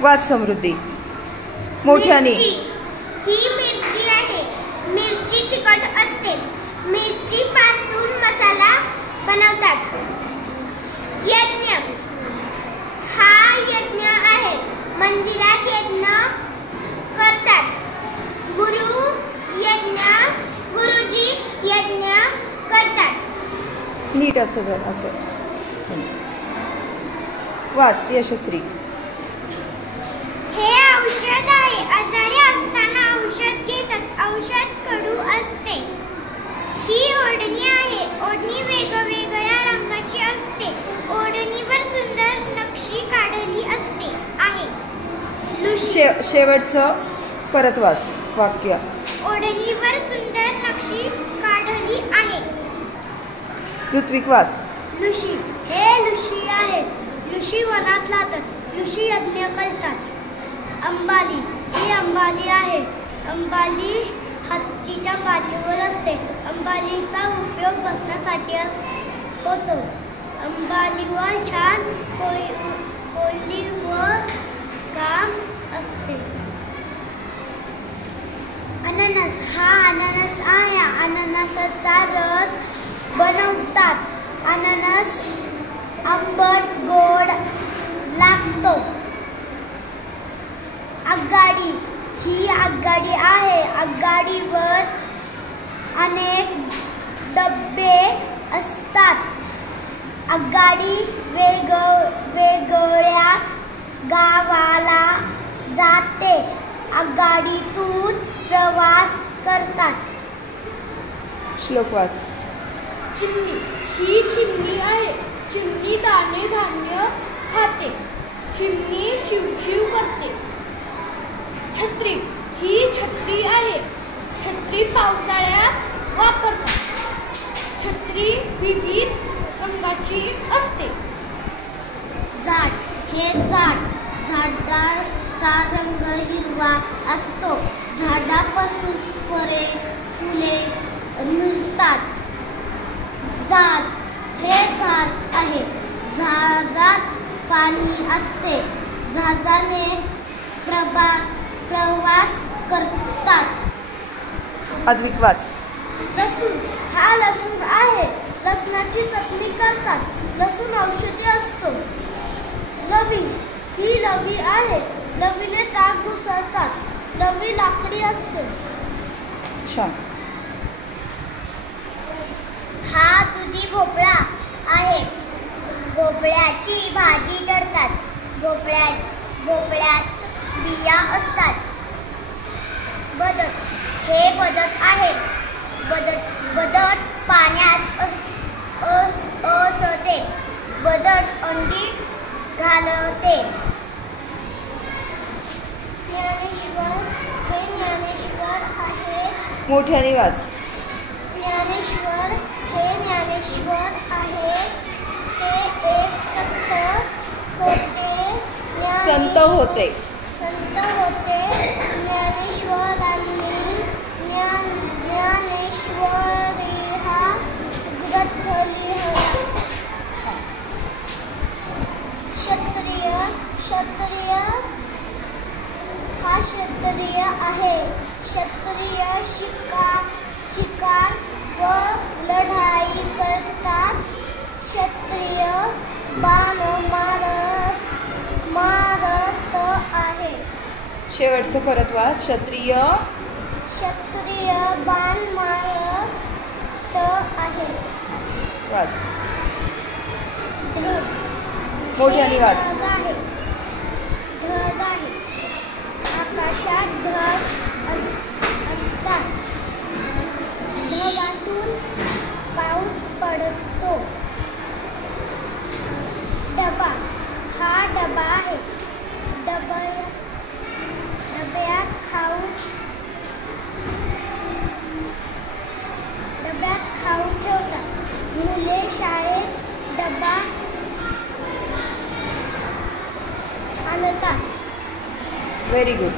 वाच समृद्धी मोठ्याने. ही मिरची आहे. मिरची तिखट असते. मिरची पासून मसाला बनवतात. यज्ञ. हा यज्ञ आहे. मंदिरात यज्ञ करतात. गुरु यज्ञ. गुरुजी यज्ञ करतात. नीट असं धर असं वाच यशस्वी. हे औषध आहे. आजारी असताना औषध घेतात. औषध कडू असते. ही ओढणी आहे. ओढणी वेगवेगळ्या रंगाची असते. ओढणीवर सुंदर नक्षी काढली असते आहे. शेवटचं परत वाच वाक्य. ओढणीवर सुंदर नक्षी काढली आहे. ऋत्विक वाच. ऋषी. हे ऋषी आहेत. ऋषी वनात राहतात. ऋषी यज्ञ करतात. अंबाली. ही अंबाली आहे. अंबाली हत्तीच्या पाठीवर असते. अंबालीचा उपयोग बसण्यासाठी होतो. अंबालीवर छान कोळी व काम असते. अननस. हा अननस आहे. अननसाचा रस बनवतात. अननस आंबट गोड लागतो. आगगाडी. ही आगगाडी आहे. आगगाडीवर अनेक डबे असतात. आगगाडी वेगवेगळ्या गावाला जाते. आगगाडीतून प्रवास करतात. श्लोक वाच. चिमणी. ही चिमणी आहे. चिमणी दाणे धान्य खाते. चिमणी चिवचिव करते. छत्री. ही छत्री आहे. छत्री पावसाळ्यात वापरतात. छत्री विविध रंगाची असते. झाड. हे झाड. झाडाचा रंग हिरवा असतो. झाडापासून फुले मिळतात. झाड. हे झाड आहे. झाडात पाणी असते. झाडाने प्रवास करतात. अद्विक वाच. लसूण. हा लसूण आहे. लसणाची चटणी करतात. लसूण औषधी असतो. लवी. ही लवी आहे. लवीने ताक घुसळतात. लवी लाकडी असते. छान. हा दुधी भोपळा आहे. भोपळ्याची भाजी करतात. भोपळ्यात बिया असतात. बदक. हे बदक आहे. बदक पाण्यात असते. बदक अंडी घालते. ज्ञानेश्वर. हे ज्ञानेश्वर आहे. मोठ्याने वाच. ज्ञानेश्वर. हे ज्ञानेश्वर आहे. ते एक संत होते. ज्ञानेश्वरांनी ज्ञानेश्वरी हा ग्रंथ लिहिला. क्षत्रिय. हा क्षत्रिय आहे. क्षत्रिय शिकार व लढाई करतात. क्षत्रिय बाण मारत आहे. शेवटचं परत वाच. क्षत्रिय बाण मारत आहे. वाच. मोठ्याने वाच. ढग आहे. आकाशात ढग असतात. ढगातून पाऊस पडतो. डबा. हा डबा आहे. डब्यात खाऊ ठेवतात. मुले शाळेत डबा आणतात. Very good.